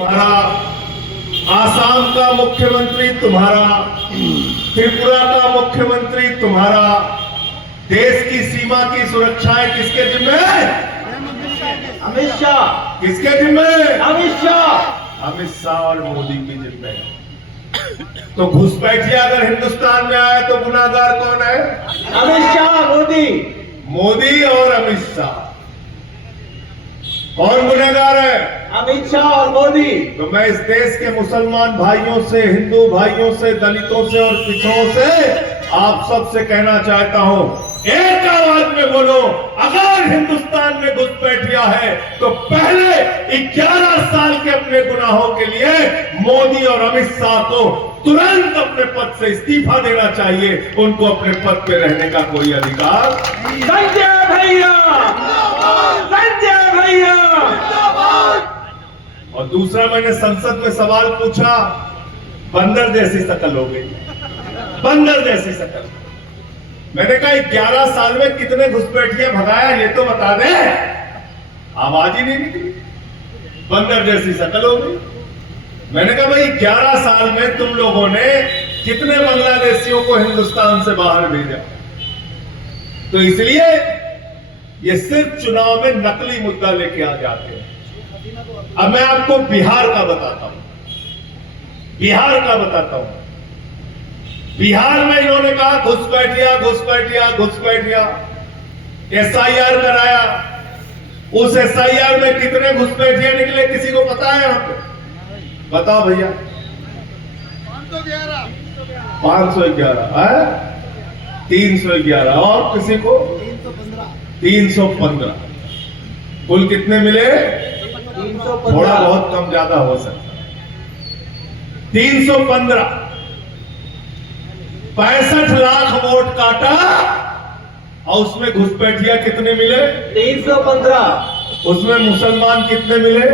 तुम्हारा, आसाम का मुख्यमंत्री तुम्हारा, त्रिपुरा का मुख्यमंत्री तुम्हारा, देश की सीमा की सुरक्षाएं किसके जिम्मे है? अमित शाह। किसके जिम्मे? अमित शाह। अमित शाह और मोदी की जिम्मे है। तो घुसपैठिया अगर हिंदुस्तान में आए तो गुनाहगार कौन है? अमित शाह, मोदी। मोदी और अमित शाह। कौन गुनहगार है? अमित शाह और मोदी। तो मैं इस देश के मुसलमान भाइयों से, हिंदू भाइयों से, दलितों से और पिछड़ों से आप सबसे कहना चाहता हूं, एक आवाज में बोलो, अगर हिंदुस्तान में घुसपैठिया है तो पहले 11 साल के अपने गुनाहों के लिए मोदी और अमित शाह को तुरंत अपने पद से इस्तीफा देना चाहिए। उनको अपने पद पे रहने का कोई अधिकार। संजय भैया, संजय भैया। और दूसरा, मैंने संसद में सवाल पूछा, बंदर जैसी शकल हो गई, बंदर जैसी शकल। मैंने कहा 11 साल में कितने घुसपैठिया भगाया ये तो बता दे। आवाज ही नहीं निकली, बंदर जैसी शकल हो गई। मैंने कहा भाई 11 साल में तुम लोगों ने कितने बांग्लादेशियों को हिंदुस्तान से बाहर भेजा? तो इसलिए ये सिर्फ चुनाव में नकली मुद्दा लेके आ जाते हैं। अब मैं आपको बिहार का बताता हूं, बिहार का बताता हूं। बिहार में इन्होंने कहा घुसपैठिया घुसपैठिया घुसपैठिया, SIR कराया। उस SIR में कितने घुसपैठिया निकले किसी को पता है? यहां पे बताओ भैया। 511 है, 311 और किसी को 315। कुल कितने मिले? 315। थोड़ा बहुत कम ज्यादा हो सकता है। 315। 65 लाख वोट काटा और उसमें घुसपैठिया कितने मिले? 315। उसमें मुसलमान कितने मिले?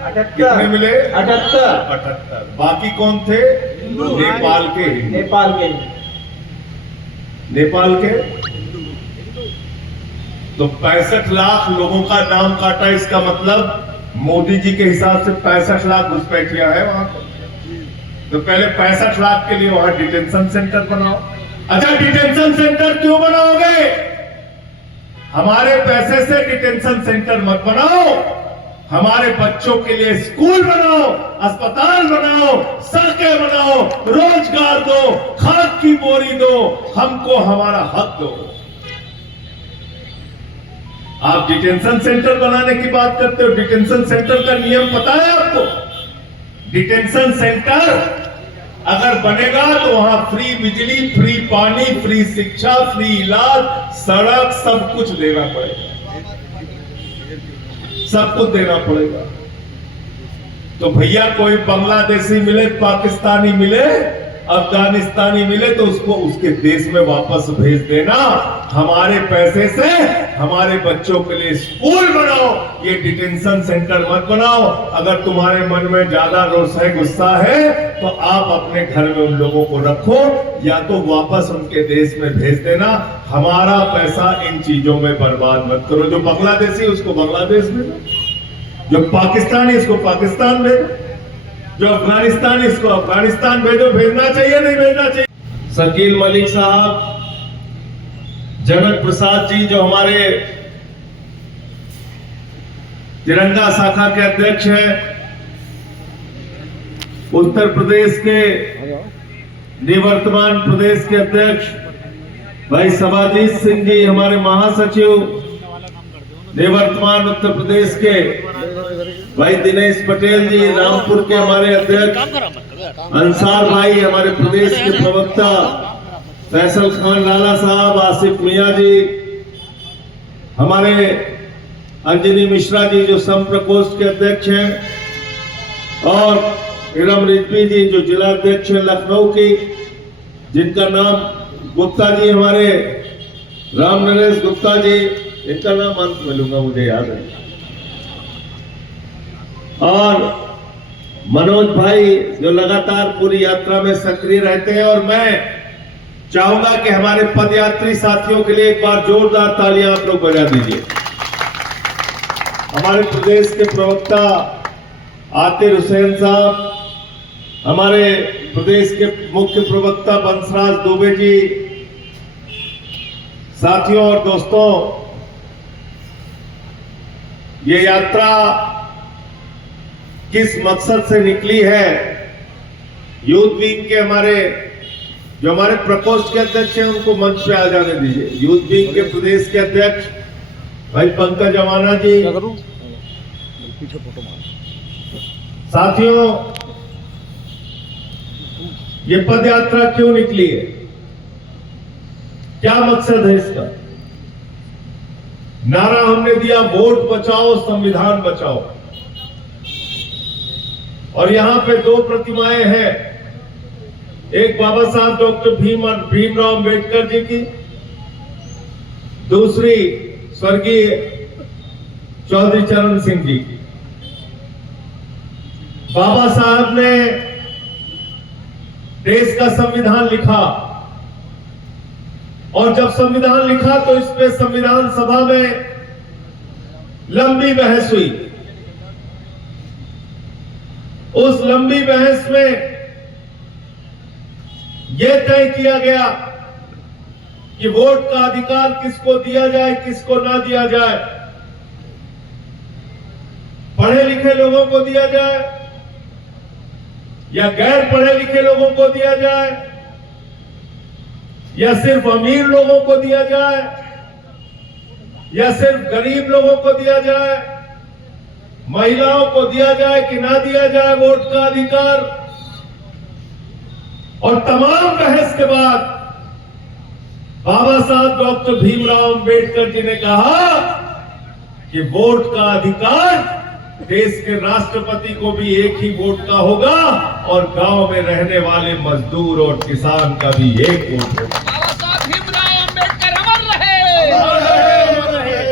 78। कितने मिले? 78। 78। बाकी कौन थे? नेपाल के हिंदू। नेपाल के। नेपाल के। तो 65 लाख लोगों का नाम काटा, इसका मतलब मोदी जी के हिसाब से 65 लाख घुसपैठिया है वहां पर। तो पहले 65 लाख के लिए वहां डिटेंशन सेंटर बनाओ। अच्छा, डिटेंशन सेंटर क्यों बनाओगे? हमारे पैसे से डिटेंशन सेंटर मत बनाओ, हमारे बच्चों के लिए स्कूल बनाओ, अस्पताल बनाओ, सड़कें बनाओ, रोजगार दो, खाद की बोरी दो, हमको हमारा हक दो। आप डिटेंशन सेंटर बनाने की बात करते हो। डिटेंशन सेंटर का नियम पता है आपको? डिटेंशन सेंटर अगर बनेगा तो वहां फ्री बिजली, फ्री पानी, फ्री शिक्षा, फ्री इलाज, सड़क, सब कुछ देना पड़ेगा, सब कुछ देना पड़ेगा। तो भैया कोई बांग्लादेशी मिले, पाकिस्तानी मिले, अफगानिस्तानी मिले तो उसको उसके देश में वापस भेज देना। हमारे पैसे से हमारे बच्चों के लिए स्कूल बनाओ, ये डिटेंशन सेंटर मत बनाओ। अगर तुम्हारे मन में ज्यादा रोष है, गुस्सा है, तो आप अपने घर में उन लोगों को रखो या तो वापस उनके देश में भेज देना। हमारा पैसा इन चीजों में बर्बाद मत करो। जो बांग्लादेशी उसको बांग्लादेश भेजो, जो पाकिस्तानी इसको पाकिस्तान भेजो, जो अफगानिस्तान इसको अफगानिस्तान भेजो। भेजना चाहिए नहीं भेजना चाहिए? शकील मलिक साहब, जनक प्रसाद जी जो हमारे तिरंगा शाखा के अध्यक्ष हैं, उत्तर प्रदेश के निवर्तमान प्रदेश के अध्यक्ष भाई सबाजीत सिंह जी, हमारे महासचिव निवर्तमान उत्तर प्रदेश के भाई दिनेश पटेल जी, रामपुर के हमारे अध्यक्ष अंसार भाई, हमारे प्रदेश के प्रवक्ता फैसल खान लाला साहब, आसिफ मियां जी, हमारे अंजनी मिश्रा जी जो सम प्रकोष्ठ के अध्यक्ष हैं, और इरम रिजवी जी जो जिला अध्यक्ष है लखनऊ की, जिनका नाम गुप्ता जी, हमारे राम नरेश गुप्ता जी, इनका नाम अंत में लूंगा, मुझे याद है, और मनोज भाई जो लगातार पूरी यात्रा में सक्रिय रहते हैं। और मैं चाहूंगा कि हमारे पदयात्री साथियों के लिए एक बार जोरदार तालियां आप लोग बजा दीजिए। हमारे प्रदेश के प्रवक्ता आतिर हुसैन साहब, हमारे प्रदेश के मुख्य प्रवक्ता बंसराज दुबे जी, साथियों और दोस्तों, ये यात्रा किस मकसद से निकली है, यूथ विंग के जो हमारे प्रकोष्ठ के अध्यक्ष हैं उनको मंच पे आ जाने दीजिए। यूथ विंग के प्रदेश के अध्यक्ष भाई पंकज अवाना जी, साथियों, ये पद यात्रा क्यों निकली है, क्या मकसद है इसका? नारा हमने दिया, वोट बचाओ संविधान बचाओ। और यहां पे दो प्रतिमाएं हैं, एक बाबा साहब डॉक्टर भीमराव अंबेडकर जी की, दूसरी स्वर्गीय चौधरी चरण सिंह जी की। बाबा साहब ने देश का संविधान लिखा, और जब संविधान लिखा तो इस पे संविधान सभा में लंबी बहस हुई। उस लंबी बहस में यह तय किया गया कि वोट का अधिकार किसको दिया जाए, किसको ना दिया जाए। पढ़े लिखे लोगों को दिया जाए या गैर पढ़े लिखे लोगों को दिया जाए, या सिर्फ अमीर लोगों को दिया जाए, या सिर्फ गरीब लोगों को दिया जाए, महिलाओं को दिया जाए कि ना दिया जाए वोट का अधिकार। और तमाम बहस के बाद बाबा साहब डॉक्टर भीमराव अंबेडकर जी ने कहा कि वोट का अधिकार देश के राष्ट्रपति को भी एक ही वोट का होगा, और गांव में रहने वाले मजदूर और किसान का भी एक वोट होगा। बाबा साहब भीमराव अंबेडकर अमर रहे।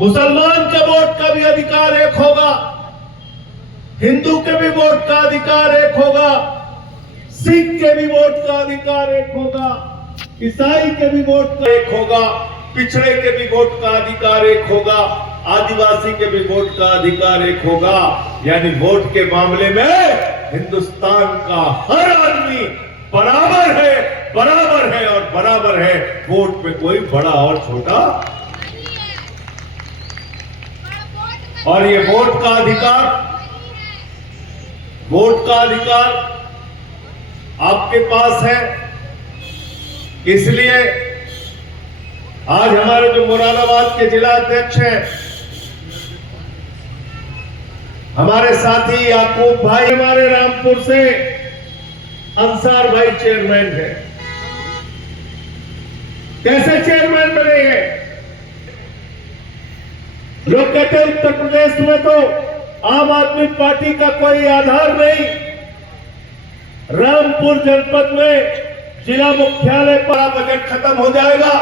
मुसलमान के वोट का भी अधिकार एक होगा, हिंदू के भी वोट का अधिकार एक होगा, सिख के भी वोट का अधिकार एक होगा, ईसाई के भी वोट का एक होगा, पिछड़े के भी वोट का अधिकार एक होगा, आदिवासी के भी वोट का अधिकार एक होगा। यानी वोट के मामले में हिंदुस्तान का हर आदमी बराबर है और बराबर है। वोट में कोई बड़ा और छोटा। और ये वोट का अधिकार आपके पास है। इसलिए आज हमारे जो मुरादाबाद के जिला अध्यक्ष हैं, हमारे साथी याकूब भाई, हमारे रामपुर से अंसार भाई चेयरमैन हैं। कैसे चेयरमैन बने हैं? लोग कहते हैं उत्तर प्रदेश में तो आम आदमी पार्टी का कोई आधार नहीं। रामपुर जनपद में जिला मुख्यालय पर बजट खत्म हो जाएगा।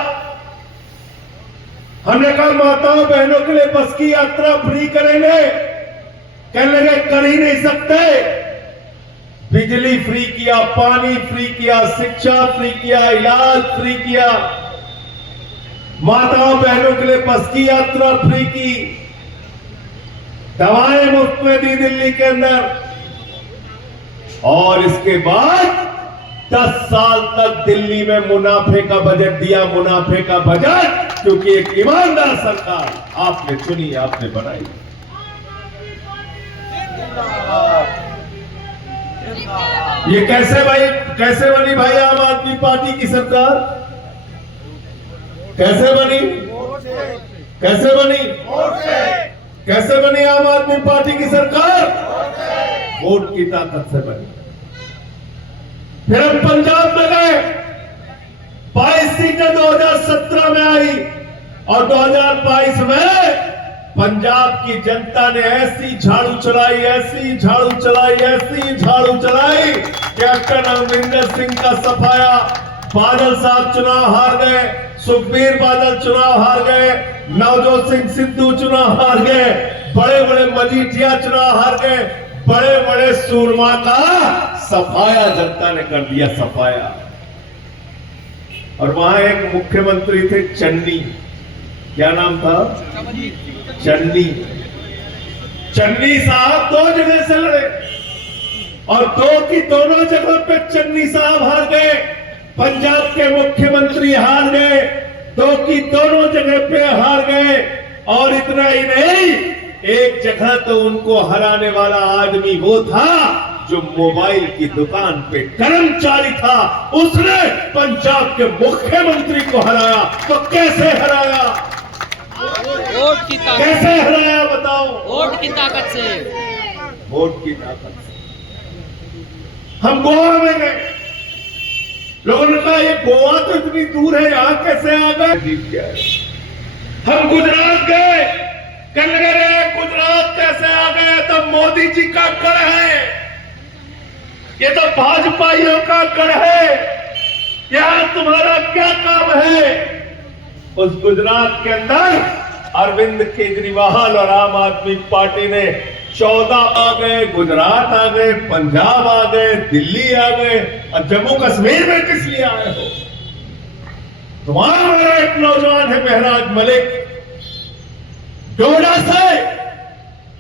हमने कहा माताओं बहनों के लिए बस की यात्रा फ्री करेंगे। कहने लगे कर ही नहीं सकते। बिजली फ्री किया, पानी फ्री किया, शिक्षा फ्री किया, इलाज फ्री किया, माताओं बहनों के लिए बस की यात्रा फ्री की, दवाएं मुफ्त में दी दिल्ली के अंदर। और इसके बाद 10 साल तक दिल्ली में मुनाफे का बजट दिया, मुनाफे का बजट, क्योंकि एक ईमानदार सरकार आपने चुनी, आपने बनाई। ये कैसे बनी भाई आम आदमी पार्टी की सरकार? कैसे बनी? कैसे बनी आम आदमी पार्टी की सरकार? वोट की ताकत से बनी। फिर हम पंजाब में गए, 22 सीटें 2017 में आई, और 2022 में पंजाब की जनता ने ऐसी झाड़ू चलाई कैप्टन अमरिंदर सिंह का सफाया। बादल साहब चुनाव हार गए, सुखबीर बादल चुनाव हार गए, नवजोत सिंह सिद्धू चुनाव हार गए, बड़े बड़े मजीठिया चुनाव हार गए, बड़े बड़े सूरमा का सफाया जनता ने कर दिया, सफाया। और वहां एक मुख्यमंत्री थे चन्नी, क्या नाम था? चन्नी। चन्नी साहब 2 जगह से लड़े और 2 की दोनों जगह पे चन्नी साहब हार गए, पंजाब के मुख्यमंत्री हार गए, 2 की दोनों जगह पे हार गए। और इतना ही नहीं, एक जगह तो उनको हराने वाला आदमी वो था जो मोबाइल की दुकान पे कर्मचारी था, उसने पंजाब के मुख्यमंत्री को हराया। तो कैसे हराया, वोट की ताकत, कैसे हराया बताओ? वोट की ताकत से, वोट की ताकत से। हम गोवा में गए, लोगों ने कहा ये गोवा तो इतनी दूर है, यहां कैसे आ गए? जीत गया। हम गुजरात गए, कहने लगे गुजरात कैसे आ गए? तो मोदी जी का गढ़ है, ये तो भाजपाइयों का गढ़ है, यहां तुम्हारा क्या काम है? उस गुजरात के अंदर अरविंद केजरीवाल और आम आदमी पार्टी ने 14 आ गए, गुजरात आ गए, पंजाब आ गए, दिल्ली आ गए, और जम्मू कश्मीर में किस लिए आए हो? तुम्हारा एक नौजवान है महराज मलिक, डोडा से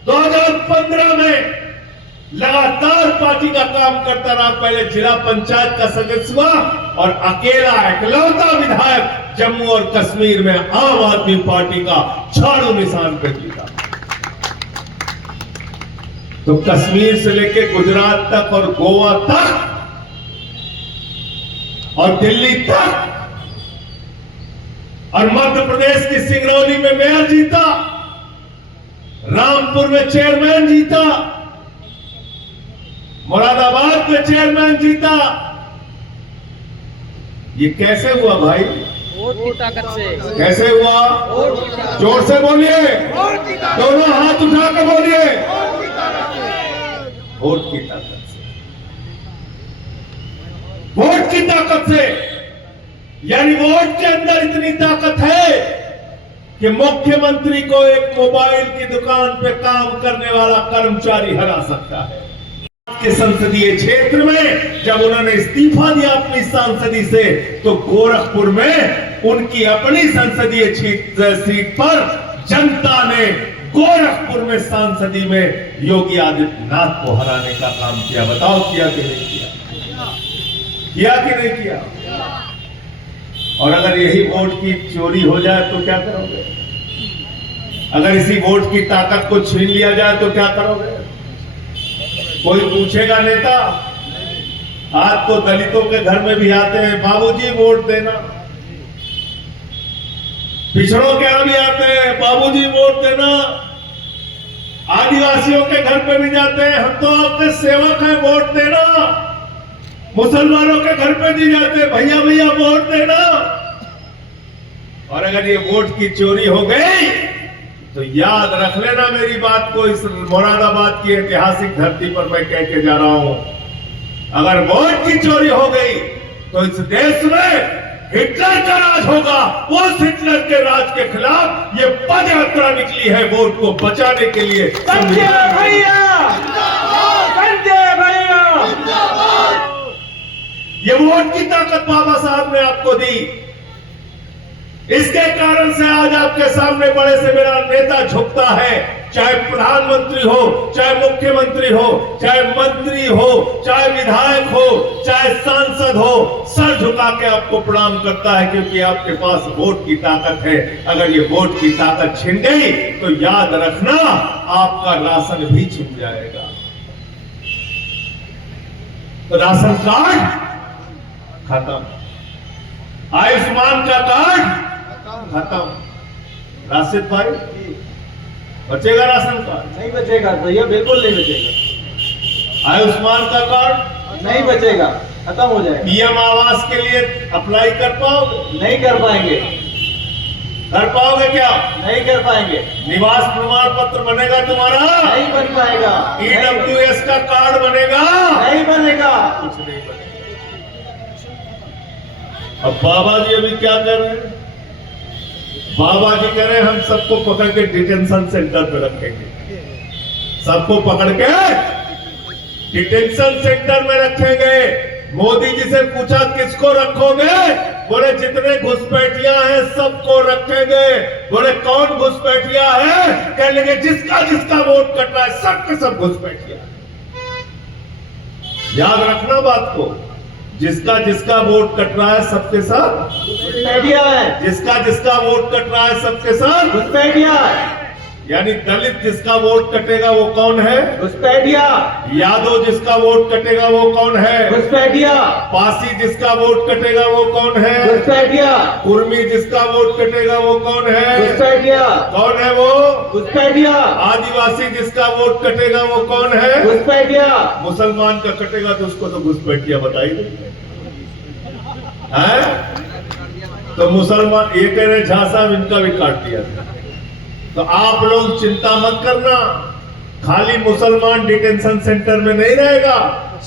2015 में लगातार पार्टी का काम करता रहा, पहले जिला पंचायत का सदस्य हुआ और अकेला इकलौता विधायक जम्मू और कश्मीर में आम आदमी पार्टी का झाड़ू निशान पे जीता। तो कश्मीर से लेके गुजरात तक और गोवा तक और दिल्ली तक और मध्य प्रदेश की सिंगरौली में मेयर जीता, रामपुर में चेयरमैन जीता, मुरादाबाद में चेयरमैन जीता। ये कैसे हुआ भाई? वोट की ताकत से। कैसे हुआ? वोट की ताकत, जोर से बोलिए, दोनों हाथ उठा के बोलिए। वोट की ताकत से, वोट की ताकत से। यानी वोट के अंदर इतनी ताकत है कि मुख्यमंत्री को एक मोबाइल की दुकान पे काम करने वाला कर्मचारी हरा सकता है। के संसदीय क्षेत्र में जब उन्होंने इस्तीफा दिया अपनी सांसदी से, तो गोरखपुर में उनकी अपनी संसदीय सीट पर जनता ने गोरखपुर में सांसदी में योगी आदित्यनाथ को हराने का काम किया। बताओ किया कि नहीं किया? किया कि नहीं किया? और अगर यही वोट की चोरी हो जाए तो क्या करोगे? अगर इसी वोट की ताकत को छीन लिया जाए तो क्या करोगे? कोई पूछेगा नेता, आज तो दलितों के घर में भी आते हैं, बाबूजी वोट देना। पिछड़ों के यहां भी आते हैं, बाबूजी वोट देना। आदिवासियों के घर पे भी जाते हैं, हम तो आपके सेवक हैं, वोट देना। मुसलमानों के घर पे भी जाते हैं, भैया भैया वोट देना। और अगर ये वोट की चोरी हो गई तो याद रख लेना मेरी बात को, इस मुरादाबाद की ऐतिहासिक धरती पर मैं कह के जा रहा हूं, अगर वोट की चोरी हो गई तो इस देश में हिटलर का राज होगा। उस हिटलर के राज के खिलाफ ये पद यात्रा निकली है वोट को बचाने के लिए। संजय भैया, संजय भैया, ये वोट की ताकत बाबा साहब ने आपको दी। इसके कारण से आज आपके सामने बड़े से बड़ा नेता झुकता है, चाहे प्रधानमंत्री हो, चाहे मुख्यमंत्री हो, चाहे मंत्री हो, चाहे विधायक हो, चाहे सांसद हो, सर झुका के आपको प्रणाम करता है, क्योंकि आपके पास वोट की ताकत है। अगर ये वोट की ताकत छिन गई तो याद रखना आपका राशन भी छिन जाएगा। तो राशन कार्ड खत्म, आयुष्मान का कार्ड खत्म। राशिद भाई, बचेगा राशन कार्ड? नहीं बचेगा भैया, बिल्कुल नहीं बचेगा। आयुष्मान का कार्ड नहीं बचेगा, खत्म हो जाएगा। पीएम आवास के लिए अप्लाई कर पाओगे? नहीं कर पाएंगे। कर पाओगे क्या? नहीं कर पाएंगे। निवास प्रमाण पत्र बनेगा तुम्हारा? नहीं बन पाएगा। ईडब्ल्यूएस का कार्ड बनेगा? नहीं बनेगा। कुछ नहीं बनेगा। अब बाबा जी अभी क्या कर रहे हैं? बाबा जी कह रहे हैं हम सबको पकड़ के डिटेंशन सेंटर पे रखेंगे, सबको पकड़ के डिटेंशन सेंटर में रखेंगे। मोदी जी से पूछा किसको रखोगे? बोले जितने घुसपैठिया हैं सबको रखेंगे। बोले कौन घुसपैठिया है? कह लेंगे जिसका जिसका वोट कट रहा है सब के सब घुसपैठिया। याद रखना बात को, जिसका जिसका वोट कट रहा है सबके साथ घुसपैठिया है। जिसका जिसका वोट कट रहा है सबके साथ घुसपैठिया है। यानी दलित जिसका वोट कटेगा वो कौन है? घुसपैठिया। यादव जिसका वोट कटेगा वो कौन है? घुसपैठिया। पासी जिसका वोट कटेगा वो कौन है? घुसपैठिया। कुर्मी जिसका वोट कटेगा वो कौन है? घुसपैठिया। कौन है वो? घुसपैठिया। आदिवासी जिसका वोट कटेगा वो कौन है? घुसपैठिया। मुसलमान का कटेगा तो उसको तो घुसपैठिया बताइए है। तो मुसलमान ये कह रहे झा साहब इनका भी काट दिया। तो आप लोग चिंता मत करना, खाली मुसलमान डिटेंशन सेंटर में नहीं रहेगा।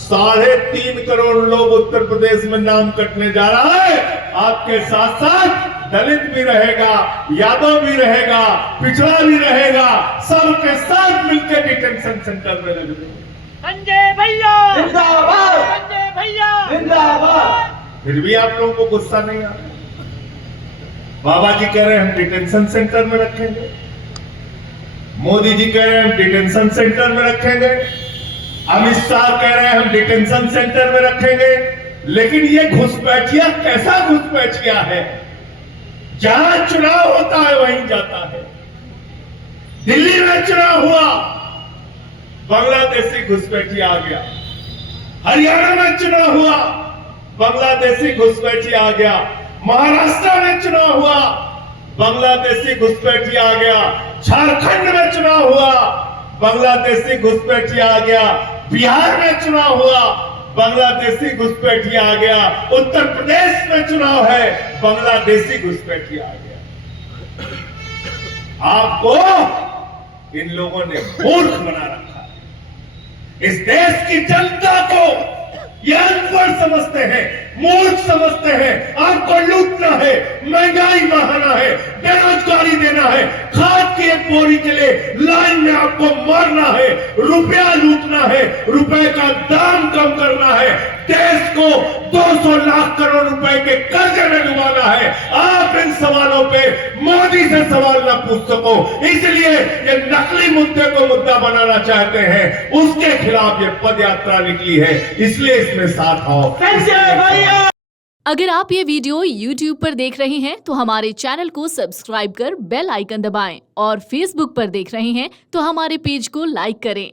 3.5 करोड़ लोग उत्तर प्रदेश में नाम कटने जा रहा है। आपके साथ साथ दलित भी रहेगा, यादव भी रहेगा, पिछड़ा भी रहेगा, सबके साथ मिलकर डिटेंशन सेंटर में रहेंगे। संजय भैया जिंदाबाद। संजय भैया जिंदाबाद। फिर भी आप लोगों को गुस्सा नहीं आ रहा। बाबा जी कह रहे हैं हम डिटेंशन सेंटर में रखेंगे, मोदी जी कह रहे हैं हम डिटेंशन सेंटर में रखेंगे, अमित शाह कह रहे हैं हम डिटेंशन सेंटर में रखेंगे। लेकिन ये घुसपैठिया कैसा घुसपैठिया है? जहां चुनाव होता है वहीं जाता है। दिल्ली में चुनाव हुआ, बांग्लादेशी घुसपैठिया आ गया। हरियाणा में चुनाव हुआ, बांग्लादेशी घुसपैठिया आ गया। महाराष्ट्र में चुनाव हुआ, बांग्लादेशी घुसपैठिया आ गया। झारखंड में चुनाव हुआ, बांग्लादेशी घुसपैठिया आ गया। बिहार में चुनाव हुआ, बांग्लादेशी घुसपैठिया आ गया। उत्तर प्रदेश में चुनाव है, बांग्लादेशी घुसपैठिया आ गया। आपको इन लोगों ने मूर्ख बना रखा है। इस देश की जनता को ये अनपढ़ समझते हैं, मूर्ख समझते हैं। आपको लूटना है, महंगाई बढ़ाना है, बेरोजगारी देना है, खाद की एक बोरी के लिए लाइन में आपको मारना है, रुपया लूटना है, रुपए का दाम कम करना है, देश को 200 लाख करोड़ रुपए के कर्जे में डुबाना है। आप इन सवालों पे मोदी से सवाल ना पूछ सको, इसलिए ये नकली मुद्दे को मुद्दा बनाना चाहते हैं। उसके खिलाफ ये पद यात्रा निकली है, इसलिए इसमें साथ आओ। अगर आप ये वीडियो YouTube पर देख रहे हैं तो हमारे चैनल को सब्सक्राइब कर बेल आइकन दबाएं और Facebook पर देख रहे हैं तो हमारे पेज को लाइक करें।